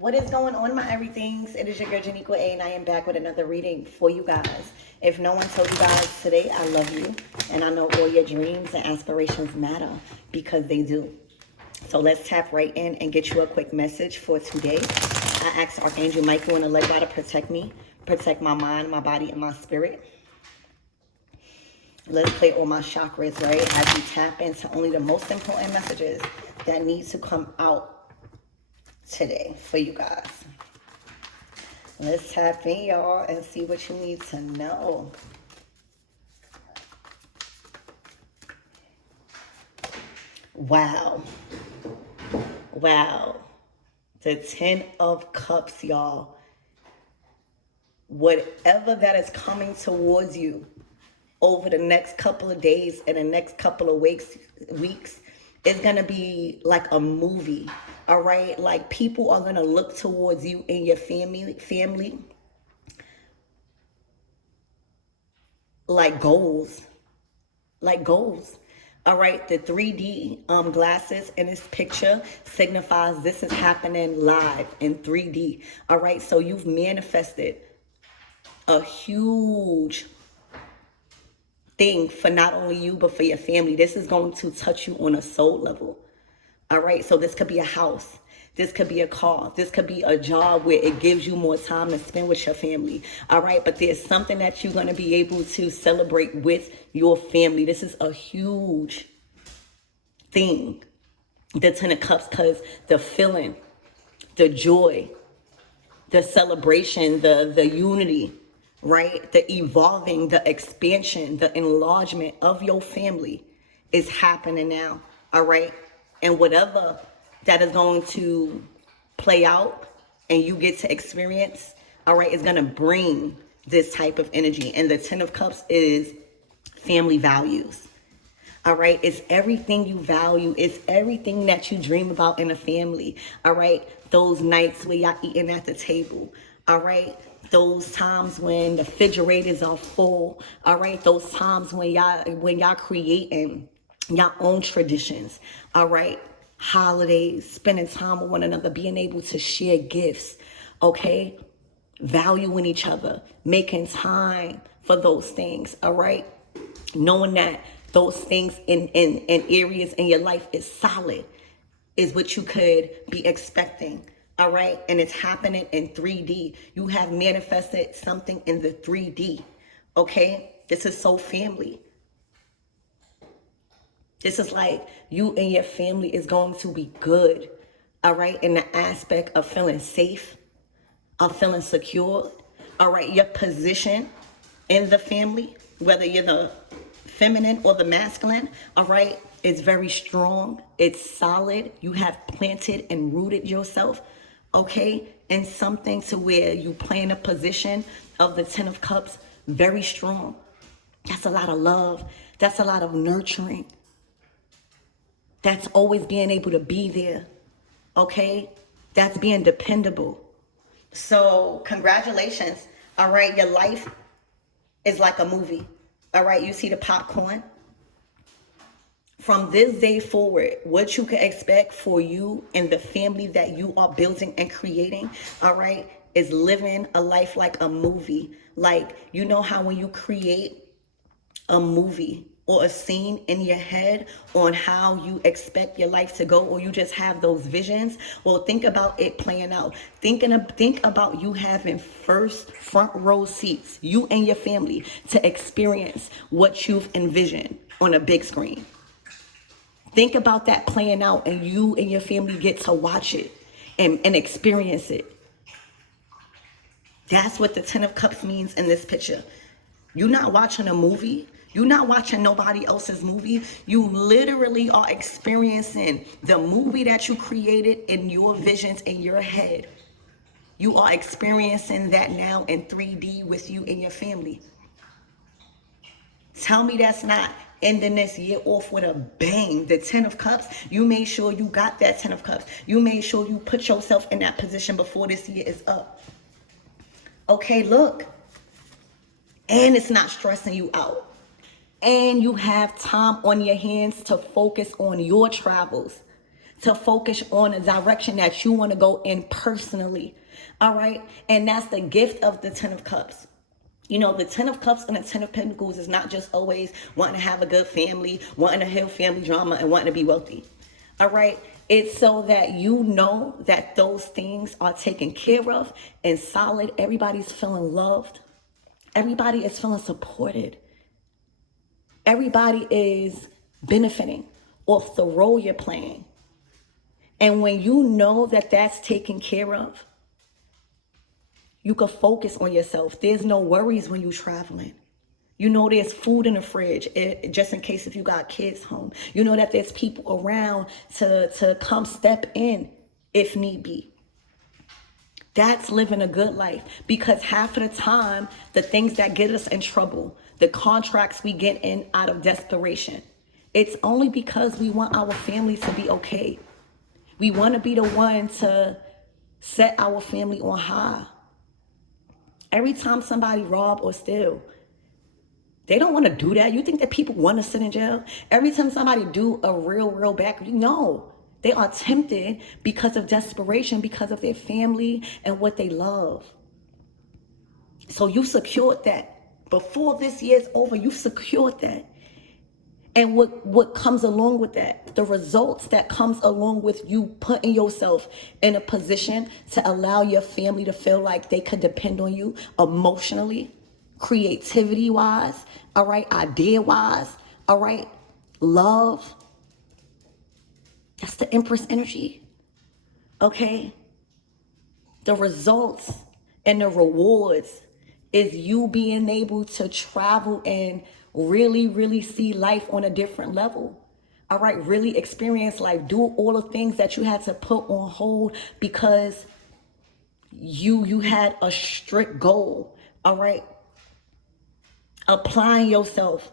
What is going on, my everythings? It is your girl Janiqua A, and I am back with another reading for you guys. If no one told you guys today, I love you, and I know all your dreams and aspirations matter, because they do. So let's tap right in and get you a quick message for today. I asked Archangel Michael and the Led God to protect me, protect my mind, my body, and my spirit. Let's play all my chakras, right? As we tap into only the most important messages that need to come out today for you guys. Let's tap in, y'all, and see what you need to know. Wow. The 10 of Cups, y'all. Whatever that is coming towards you over the next couple of days and the next couple of weeks, it's going to be like a movie. All right, like people are gonna look towards you and your family like goals. All right, the 3D glasses in this picture signifies this is happening live in 3D. All right, so you've manifested a huge thing for not only you but for your family. This is going to touch you on a soul level. All right, so this could be a house. This could be a car. This could be a job where it gives you more time to spend with your family. All right, but there's something that you're going to be able to celebrate with your family. This is a huge thing, the 10 of Cups, because the feeling, the joy, the celebration, the unity, right? The evolving, the expansion, the enlargement of your family is happening now. All right. And whatever that is going to play out and you get to experience, all right, is going to bring this type of energy. And the 10 of Cups is family values. All right, it's everything you value. It's everything that you dream about in a family. All right, those nights where y'all eating at the table. All right, those times when the refrigerators are full. All right, those times when y'all creating your own traditions. All right, holidays, spending time with one another, being able to share gifts. Okay, valuing each other, making time for those things. All right, knowing that those things in areas in your life is solid is what you could be expecting. All right, and it's happening in 3D. You have manifested something in the 3D. Okay, this is so family. This is like you and your family is going to be good, all right, in the aspect of feeling safe, of feeling secure, all right, your position in the family, whether you're the feminine or the masculine, all right, is very strong, it's solid. You have planted and rooted yourself, okay, in something to where you play in a position of the 10 of Cups, very strong. That's a lot of love. That's a lot of nurturing. That's always being able to be there, okay? That's being dependable. So congratulations, all right? Your life is like a movie, all right? You see the popcorn? From this day forward, what you can expect for you and the family that you are building and creating, all right, is living a life like a movie. Like, you know how when you create a movie or a scene in your head on how you expect your life to go, or you just have those visions, well, think about it playing out. Think about you having front row seats, you and your family, to experience what you've envisioned on a big screen. Think about that playing out, and you and your family get to watch it and experience it. That's what the 10 of Cups means in this picture. You're not watching a movie. You're not watching nobody else's movie. You literally are experiencing the movie that you created in your visions in your head. You are experiencing that now in 3D with you and your family. Tell me that's not ending this year off with a bang. The 10 of Cups, you made sure you got that 10 of Cups. You made sure you put yourself in that position before this year is up. Okay, look. And it's not stressing you out. And you have time on your hands to focus on your travels, to focus on the direction that you want to go in personally. All right. And that's the gift of the 10 of Cups. You know, the 10 of Cups and the 10 of Pentacles is not just always wanting to have a good family, wanting to have family drama, and wanting to be wealthy. All right. It's so that you know that those things are taken care of and solid. Everybody's feeling loved. Everybody is feeling supported. Everybody is benefiting off the role you're playing. And when you know that that's taken care of, you can focus on yourself. There's no worries when you're traveling. You know there's food in the fridge, just in case if you got kids home. You know that there's people around to come step in if need be. That's living a good life, because half of the time, the things that get us in trouble, the contracts we get in out of desperation, it's only because we want our family to be okay. We want to be the one to set our family on high. Every time somebody rob or steal, they don't want to do that. You think that people want to sit in jail? Every time somebody do a real bad, no. They are tempted because of desperation, because of their family and what they love. So you secured that. Before this year's over, you secured that. And what comes along with that, the results that comes along with you putting yourself in a position to allow your family to feel like they could depend on you emotionally, creativity wise, all right, idea wise, all right, love. That's the Empress energy. Okay. The results and the rewards is you being able to travel and really see life on a different level. All right, really experience life, do all the things that you had to put on hold because you had a strict goal. All right, applying yourself,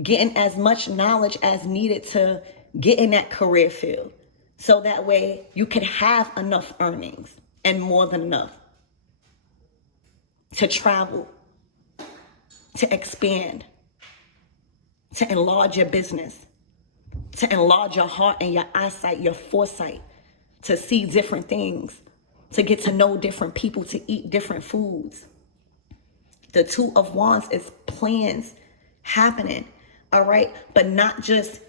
getting as much knowledge as needed to get in that career field, so that way you could have enough earnings and more than enough to travel, to expand, to enlarge your business, to enlarge your heart and your eyesight, your foresight, to see different things, to get to know different people, to eat different foods. The Two of Wands is plans happening, all right? But not just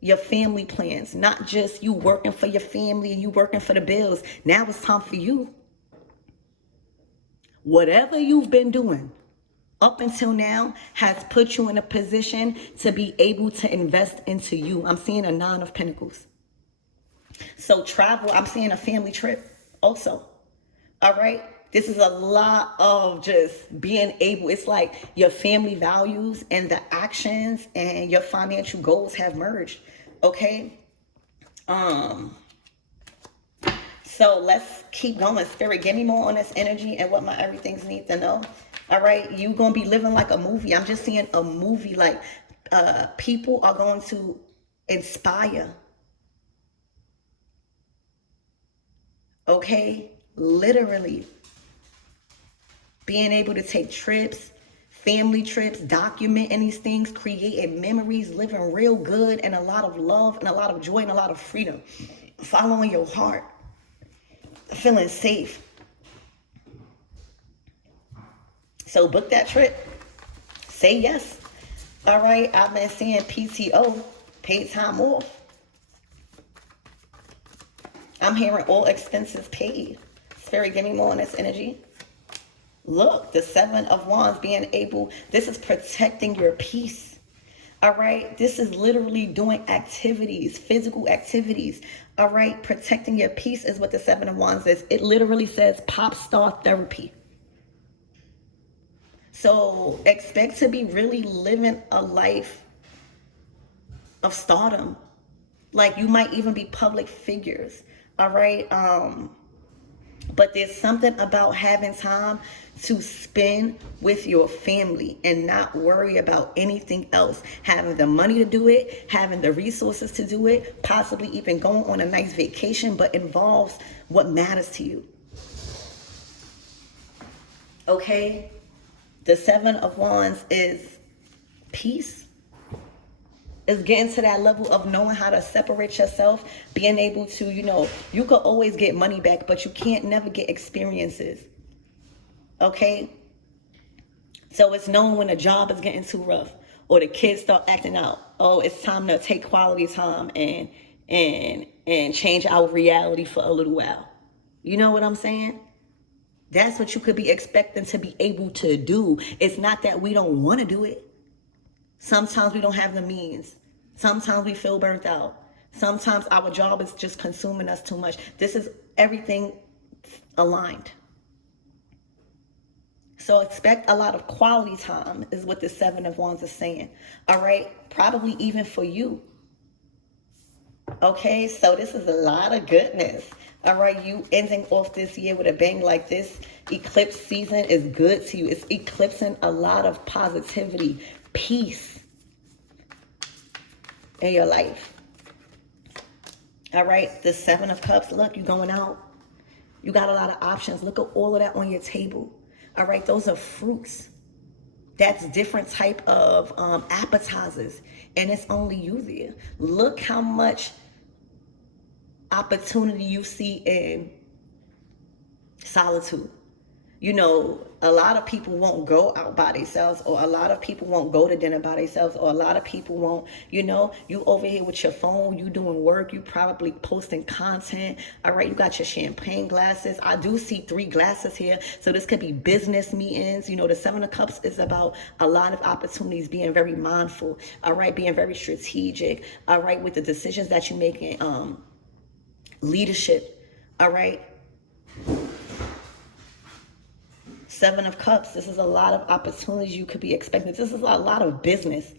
your family plans, not just you working for your family and you working for the bills. Now it's time for you. Whatever you've been doing up until now has put you in a position to be able to invest into you. I'm seeing a 9 of Pentacles. So travel, I'm seeing a family trip also. All right. This is a lot of just being able, it's like your family values and the actions and your financial goals have merged. Okay. So let's keep going. Spirit, give me more on this energy and what my everythings need to know. All right, you gonna be living like a movie. I'm just seeing a movie, like people are going to inspire. Okay, literally being able to take trips, family trips, documenting these things, creating memories, living real good, and a lot of love and a lot of joy and a lot of freedom. Following your heart, feeling safe. So book that trip. Say yes. All right, I've been seeing PTO, paid time off. I'm hearing all expenses paid. Spirit, give me more on this energy. Look, the 7 of Wands being able, this is protecting your peace. All right, this is literally doing activities, physical activities. All right, protecting your peace is what the 7 of Wands is. It literally says pop star therapy. So expect to be really living a life of stardom. Like you might even be public figures. All right. But there's something about having time to spend with your family and not worry about anything else. Having the money to do it, having the resources to do it, possibly even going on a nice vacation, but involves what matters to you. Okay? The 7 of Wands is peace. It's getting to that level of knowing how to separate yourself, being able to, you could always get money back, but you can't never get experiences. Okay? So it's knowing when a job is getting too rough or the kids start acting out. Oh, it's time to take quality time and change our reality for a little while. You know what I'm saying? That's what you could be expecting to be able to do. It's not that we don't want to do it. Sometimes we don't have the means. Sometimes we feel burnt out. Sometimes our job is just consuming us too much. This is everything aligned. So expect a lot of quality time is what the Seven of Wands is saying. All right? Probably even for you. Okay? So this is a lot of goodness. All right? You ending off this year with a bang like this. Eclipse season is good to you. It's eclipsing a lot of positivity, peace in your life. All right? The Seven of Cups. Look, you're going out. You got a lot of options. Look at all of that on your table. All right, those are fruits. That's different type of appetizers. And it's only you there. Look how much opportunity you see in solitude. A lot of people won't go out by themselves, or a lot of people won't go to dinner by themselves, or a lot of people won't, you over here with your phone, you doing work, you probably posting content. All right, you got your champagne glasses. I do see 3 glasses here. So this could be business meetings. The Seven of Cups is about a lot of opportunities, being very mindful. All right, being very strategic. All right, with the decisions that you make in leadership. All right. Seven of Cups. This is a lot of opportunities you could be expecting. This is a lot of business.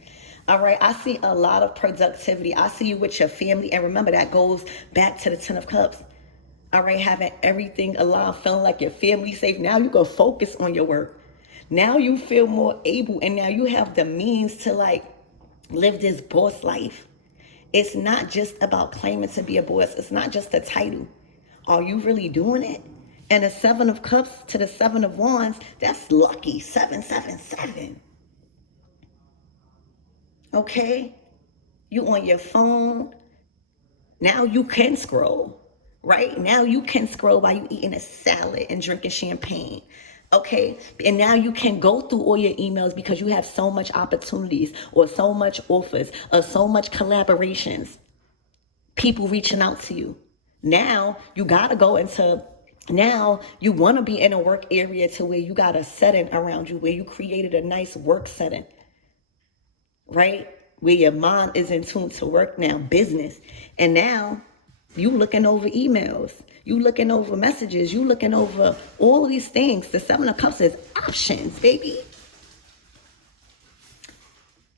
All right. I see a lot of productivity. I see you with your family. And remember, that goes back to the Ten of Cups. All right. Having everything aligned, feeling like your family's safe. Now you can focus on your work. Now you feel more able. And now you have the means to live this boss life. It's not just about claiming to be a boss. It's not just a title. Are you really doing it? And the Seven of Cups to the Seven of Wands, that's lucky. 777. Okay? You on your phone. Now you can scroll. Right? Now you can scroll while you eating a salad and drinking champagne. Okay? And now you can go through all your emails because you have so much opportunities or so much offers or so much collaborations. People reaching out to you. Now you got to go into... Now you want to be in a work area to where you got a setting around you, where you created a nice work setting, right? Where your mind is in tune to work now, business. And now you looking over emails, you looking over messages, you looking over all of these things. The Seven of Cups is options, baby.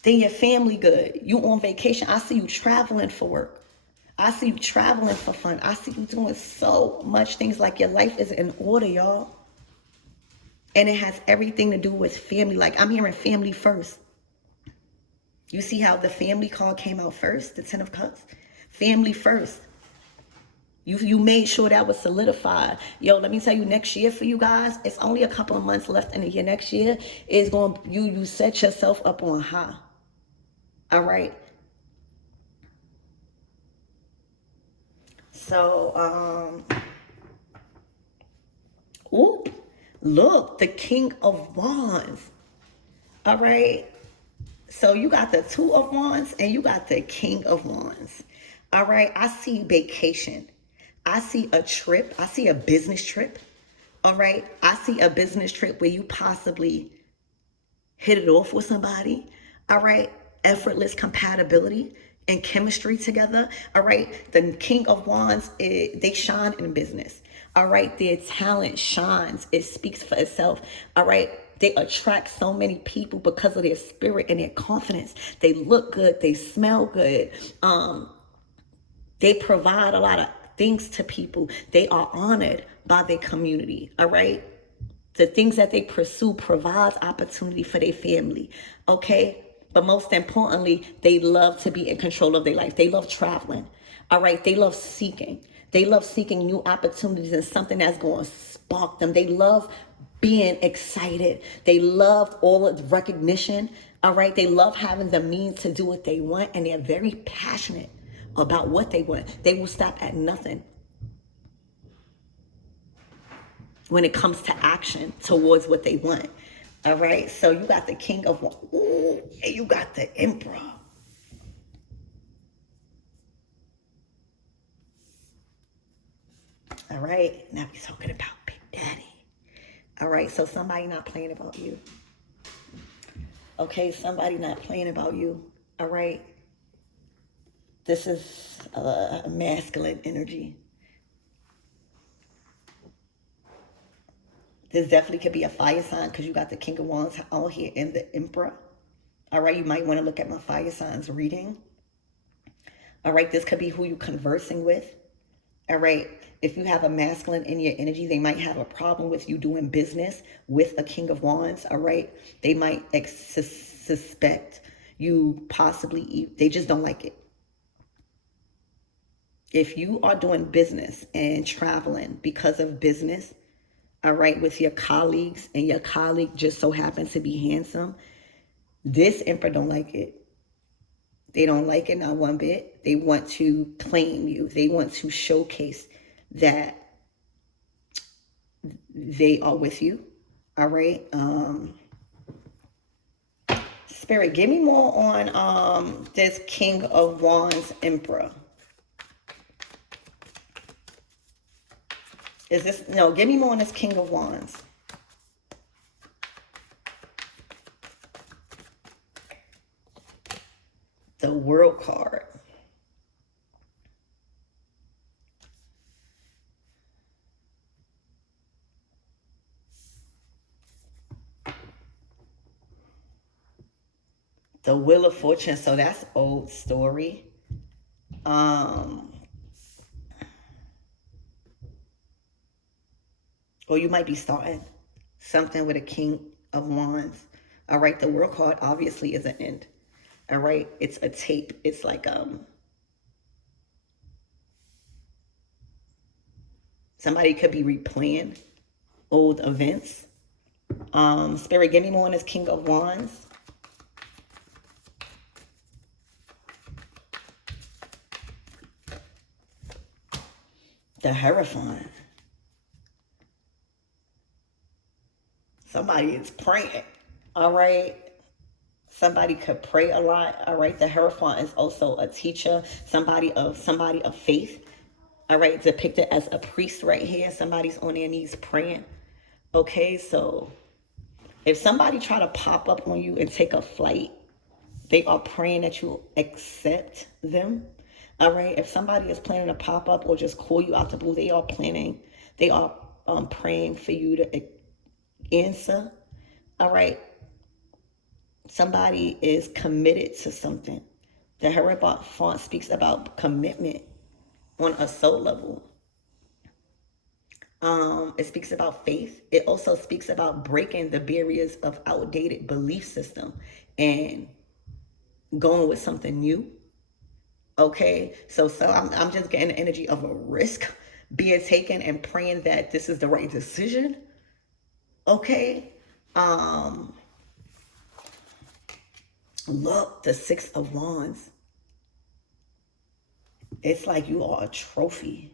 Then your family good. You on vacation. I see you traveling for work. I see you traveling for fun. I see you doing so much things, like your life is in order, y'all. And it has everything to do with family. Like, I'm hearing family first. You see how the family card came out first, the Ten of Cups? Family first. You made sure that was solidified. Yo, let me tell you, next year for you guys, it's only a couple of months left in the year. Next year is going, you set yourself up on high. All right? So, look, the King of Wands. All right. So you got the Two of Wands and you got the King of Wands. All right. I see vacation. I see a trip. I see a business trip. All right. I see a business trip where you possibly hit it off with somebody. All right. Effortless compatibility and chemistry together. All right. The King of Wands, they shine in business. All right. Their talent shines. It speaks for itself. All right. They attract so many people because of their spirit and their confidence. They look good. They smell good. They provide a lot of things to people. They are honored by their community. All right. The things that they pursue provides opportunity for their family. Okay. But most importantly, they love to be in control of their life. They love traveling. All right. They love seeking. They love seeking new opportunities and something that's going to spark them. They love being excited. They love all of the recognition. All right, they love having the means to do what they want, and they're very passionate about what they want. They will stop at nothing when it comes to action towards what they want. All right, so you got the King of Wands, and you got the Emperor. All right, now we're talking about Big Daddy. All right, so somebody not playing about you. Okay, somebody not playing about you. All right, this is a masculine energy. This definitely could be a fire sign because you got the King of Wands out here and the Emperor. All right, you might want to look at my fire signs reading. All right, this could be who you're conversing with. All right, if you have a masculine in your energy, they might have a problem with you doing business with a King of Wands. All right, they might suspect you possibly, they just don't like it. If you are doing business and traveling because of business, all right, with your colleagues, and your colleague just so happens to be handsome, this Emperor don't like it. They don't like it, not one bit. They want to claim you. They want to showcase that they are with you. All right. Spirit, give me more on this King of Wands Emperor. Is this, no, give me more on this King of Wands. The World card. The Wheel of Fortune. So that's old story. Or you might be starting something with a King of Wands. All right, the World card obviously is an end. All right, it's a tape. It's like somebody could be replaying old events. Spirit, give me more on this King of Wands. The Hierophant. Somebody is praying. All right. Somebody could pray a lot. All right. The Hierophant is also a teacher, somebody of faith. All right. Depicted as a priest right here. Somebody's on their knees praying. Okay. So if somebody try to pop up on you and take a flight, they are praying that you accept them. All right. If somebody is planning to pop up or just call you out the blue, they are praying for you to answer. All right. Somebody is committed to something. The Hierophant speaks about commitment on a soul level. It speaks about faith. It also speaks about breaking the barriers of outdated belief system and going with something new. Okay, so I'm just getting the energy of a risk being taken and praying that this is the right decision. Okay. Look, the Six of Wands. It's like you are a trophy.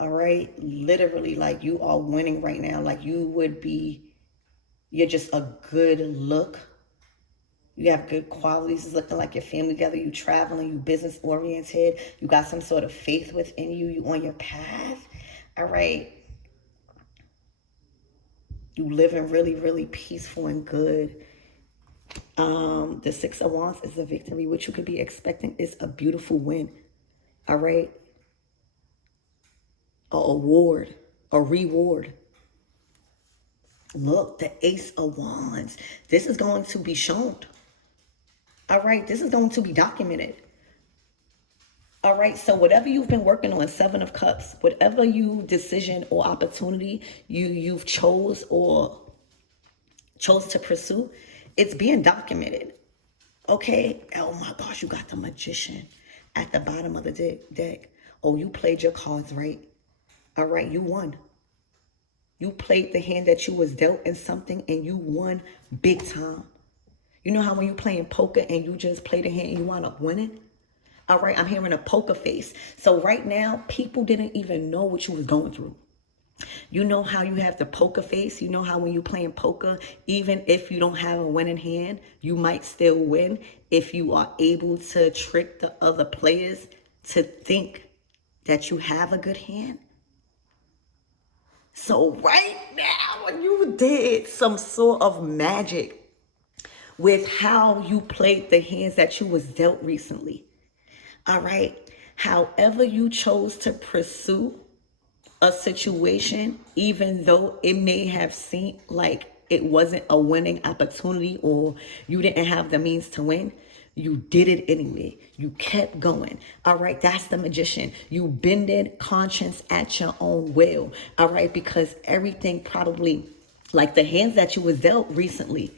All right, literally, like you are winning right now. Like you're just a good look. You have good qualities. It's looking like your family together. You traveling, you business oriented. You got some sort of faith within you. You on your path. All right. You living really, really peaceful and good. The Six of Wands is a victory. What you could be expecting is a beautiful win. All right. A award, a reward. Look, the Ace of Wands. This is going to be shown. All right, this is going to be documented. All right, so whatever you've been working on, Seven of Cups, whatever decision or opportunity you've chose to pursue, it's being documented. Okay, oh my gosh, you got the Magician at the bottom of the deck. Oh, you played your cards right. All right, you won. You played the hand that you was dealt in something and you won big time. You know how when you playing poker and you just play the hand and you wind up winning? All right, I'm hearing a poker face. So right now, people didn't even know what you was going through. You know how you have the poker face? You know how when you're playing poker, even if you don't have a winning hand, you might still win if you are able to trick the other players to think that you have a good hand. So right now, when you did some sort of magic with how you played the hands that you was dealt recently, all right, however you chose to pursue a situation, even though it may have seemed like it wasn't a winning opportunity or you didn't have the means to win, you did it anyway. You kept going. All right, that's the magician. You bended conscience at your own will. All right, because everything probably, like the hands that you was dealt recently,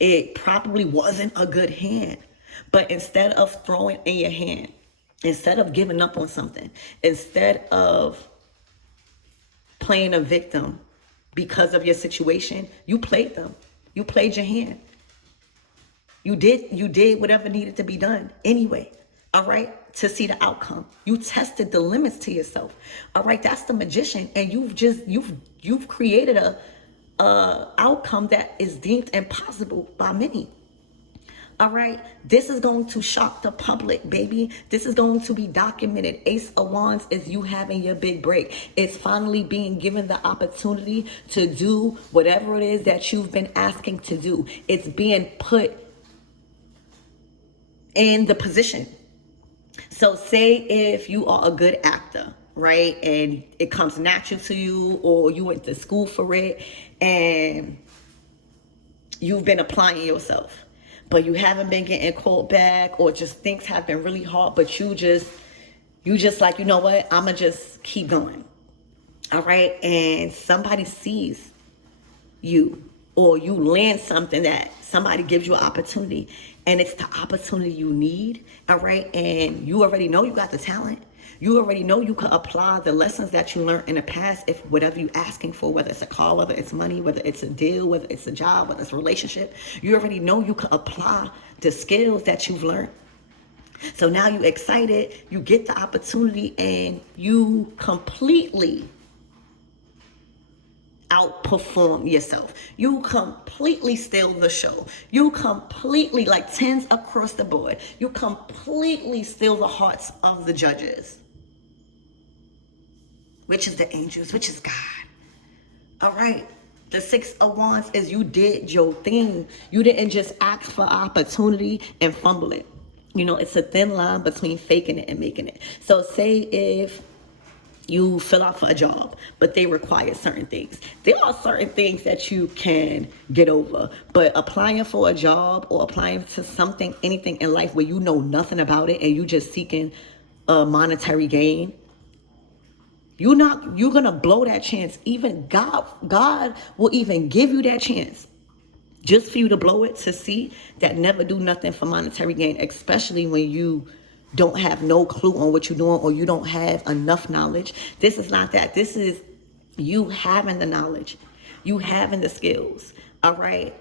it probably wasn't a good hand. But instead of throwing in your hand, instead of giving up on something, instead of playing a victim because of your situation, you played them. You played your hand. You did whatever needed to be done anyway. All right, to see the outcome. You tested the limits to yourself. All right, that's the magician, and you've created a outcome that is deemed impossible by many. All right, this is going to shock the public, baby. This is going to be documented. Ace of Wands is you having your big break. It's finally being given the opportunity to do whatever it is that you've been asking to do. It's being put in the position. So say if you are a good actor, right, and it comes natural to you, or you went to school for it and you've been applying yourself, but you haven't been getting called back, or just things have been really hard, but you just like, you know what, I'ma just keep going. All right, and somebody sees you, or you land something that somebody gives you an opportunity, and it's the opportunity you need. All right, and you already know you got the talent. You already know you can apply the lessons that you learned in the past. If whatever you're asking for, whether it's a car, whether it's money, whether it's a deal, whether it's a job, whether it's a relationship, you already know you can apply the skills that you've learned. So now you're excited, you get the opportunity, and you completely outperform yourself. You completely steal the show. You completely, like tens across the board, you completely steal the hearts of the judges, which is the angels, which is God. All right. The Six of Wands is you did your thing. You didn't just ask for opportunity and fumble it. You know, it's a thin line between faking it and making it. So say if you fill out for a job, but they require certain things. There are certain things that you can get over, but applying for a job or applying to something, anything in life where you know nothing about it and you just seeking a monetary gain, you're gonna blow that chance. Even God will even give you that chance just for you to blow it, to see that never do nothing for monetary gain, especially when you don't have no clue on what you're doing, or you don't have enough knowledge. This is not that. This is you having the knowledge, you having the skills. All right.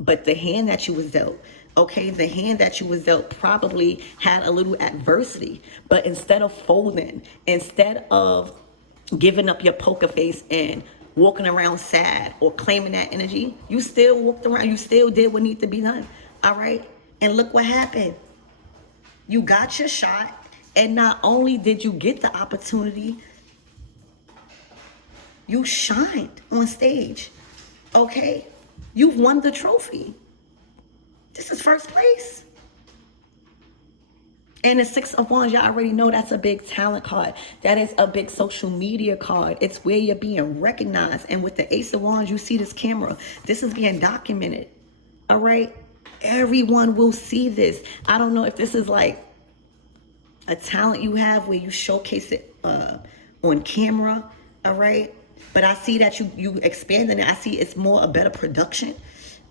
But the hand that you was dealt, okay, the hand that you was dealt probably had a little adversity, but instead of folding, instead of giving up your poker face and walking around sad or claiming that energy, you still walked around, you still did what needed to be done. All right. And look what happened. You got your shot, and not only did you get the opportunity, you shined on stage. Okay? You've won the trophy. This is first place. And the Six of Wands, y'all already know that's a big talent card. That is a big social media card. It's where you're being recognized. And with the Ace of Wands, you see this camera. This is being documented. All right? Everyone will see this. I don't know if this is like a talent you have where you showcase it on camera. All right? But I see that you expanding it. I see it's more a better production.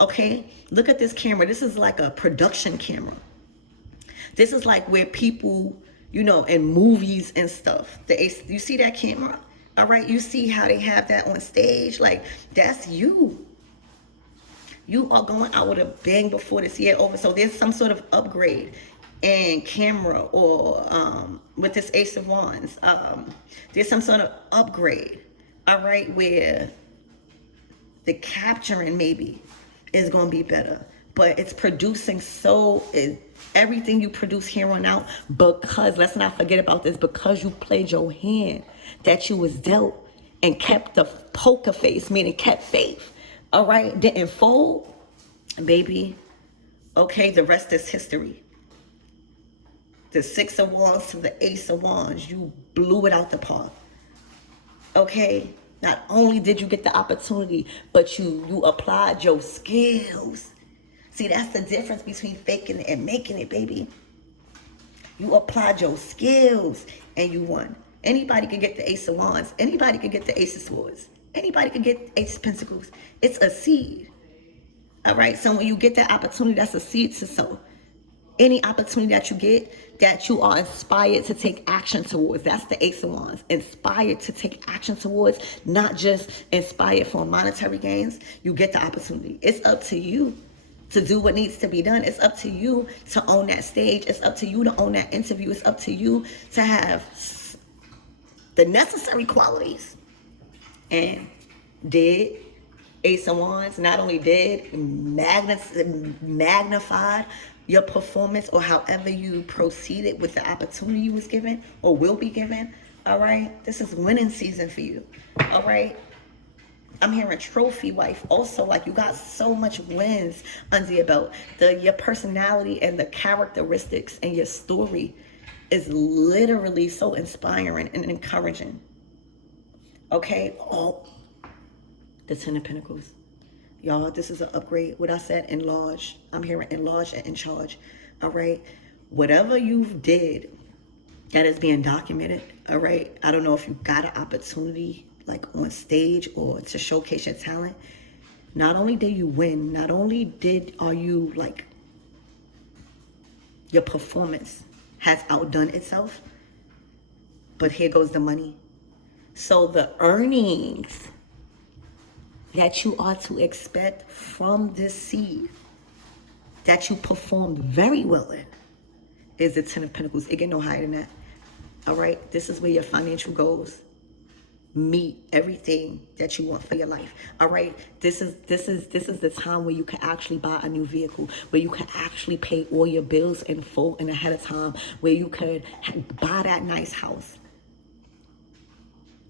Okay? Look at this camera. This is like a production camera. This is like where people, you know, in movies and stuff, you see that camera? All right, you see how they have that on stage? Like, that's you. You are going out with a bang before this year over. So there's some sort of upgrade in camera, or with this Ace of Wands. There's some sort of upgrade, all right, where the capturing maybe is going to be better. But it's producing everything you produce here on out, because, let's not forget about this, because you played your hand that you was dealt and kept the poker face, meaning kept faith, all right, didn't fold, baby. Okay, the rest is history. The Six of Wands to the Ace of Wands, you blew it out the park. Okay, not only did you get the opportunity, but you applied your skills. See, that's the difference between faking it and making it, baby. You applied your skills and you won. Anybody can get the Ace of Wands. Anybody can get the Ace of Swords. Anybody can get Ace of Pentacles. It's a seed. All right, so when you get that opportunity, that's a seed to sow. Any opportunity that you get that you are inspired to take action towards, that's the Ace of Wands. Inspired to take action towards, not just inspired for monetary gains. You get the opportunity. It's up to you to do what needs to be done. It's up to you to own that stage. It's up to you to own that interview. It's up to you to have the necessary qualities. And did Ace of Wands not only did magnified your performance, or however you proceeded with the opportunity you was given or will be given, all right? This is winning season for you, all right? I'm hearing trophy wife also, like you got so much wins under your belt. Your personality and the characteristics and your story is literally so inspiring and encouraging, okay? Oh, the Ten of Pentacles. Y'all, this is an upgrade. What I said, enlarge. I'm hearing enlarge and in charge. All right. Whatever you did that is being documented. All right. I don't know if you got an opportunity like on stage or to showcase your talent. Not only did you win, not only are you like, your performance has outdone itself, but here goes the money. So the earnings that you are to expect from this seed that you performed very well in is the Ten of Pentacles. It get no higher than that. All right, this is where your financial goals meet everything that you want for your life. All right, this is the time where you can actually buy a new vehicle, where you can actually pay all your bills in full and ahead of time, where you could buy that nice house.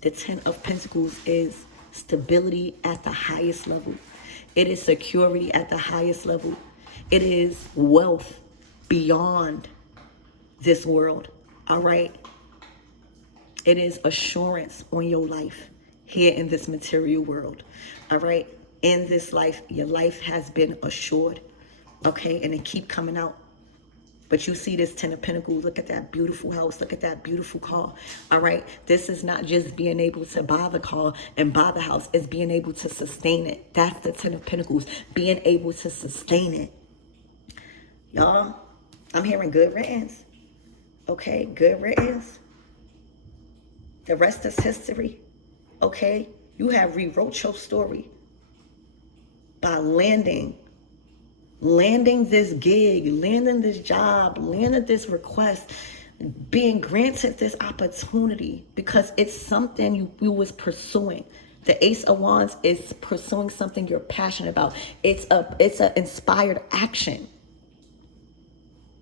The Ten of Pentacles is stability at the highest level. It is security at the highest level. It is wealth beyond this world. All right. It is assurance on your life here in this material world. All right. In this life, your life has been assured. Okay. And it keep coming out. But you see this Ten of Pentacles. Look at that beautiful house. Look at that beautiful car. All right. This is not just being able to buy the car and buy the house. It's being able to sustain it. That's the Ten of Pentacles. Being able to sustain it. Y'all, I'm hearing good riddance. Okay. Good riddance. The rest is history. Okay. You have rewrote your story by landing this gig, landing this job, landing this request, being granted this opportunity because it's something you was pursuing. The Ace of Wands is pursuing something you're passionate about. It's an inspired action.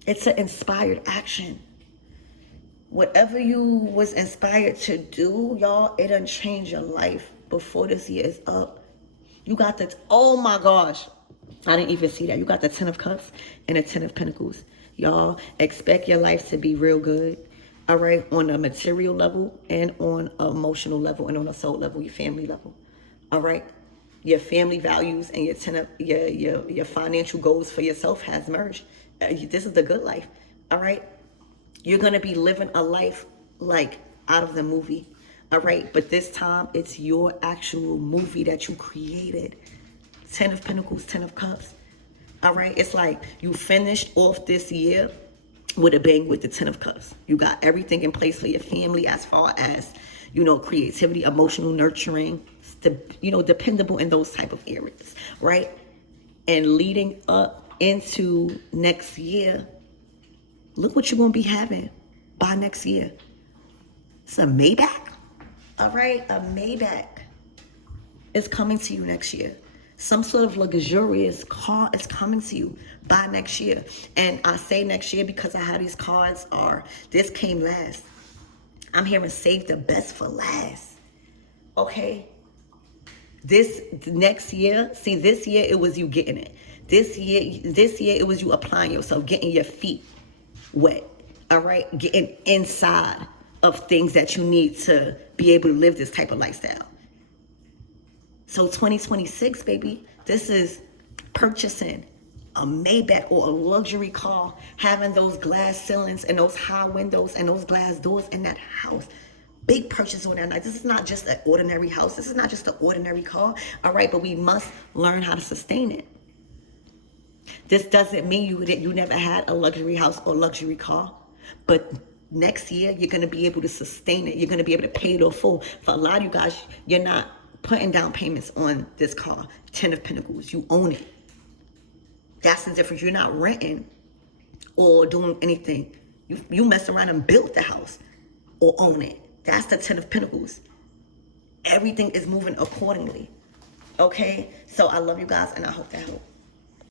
It's an inspired action. Whatever you was inspired to do, y'all, it done changed your life before this year is up. You got the, oh my gosh. I didn't even see that. You got the Ten of Cups and the Ten of Pentacles. Y'all, expect your life to be real good. All right, on a material level and on an emotional level and on a soul level, your family level. All right, your family values and your financial goals for yourself has merged. This is the good life. All right, you're gonna be living a life like out of the movie. All right, but this time it's your actual movie that you created. Ten of Pentacles, Ten of Cups. All right, it's like you finished off this year with a bang with the Ten of Cups. You got everything in place for your family as far as, creativity, emotional nurturing, dependable in those type of areas, right? And leading up into next year, look what you're going to be having by next year. It's a Maybach. All right, a Maybach is coming to you next year. Some sort of luxurious car is coming to you by next year. And I say next year because of how these cards are. This came last. I'm hearing save the best for last. Okay? This next year, see, this year it was you getting it. This year it was you applying yourself, getting your feet wet. All right? Getting inside of things that you need to be able to live this type of lifestyle. So 2026, baby, this is purchasing a Maybach or a luxury car, having those glass ceilings and those high windows and those glass doors in that house. Big purchase on that night. This is not just an ordinary house. This is not just an ordinary car. All right, but we must learn how to sustain it. This doesn't mean you never had a luxury house or luxury car, but next year you're going to be able to sustain it. You're going to be able to pay it off full. For a lot of you guys, you're not putting down payments on this car. 10 of Pentacles. You own it. That's the difference. You're not renting or doing anything. You mess around and built the house or own it. That's the 10 of Pentacles. Everything is moving accordingly. Okay? So I love you guys and I hope that helped.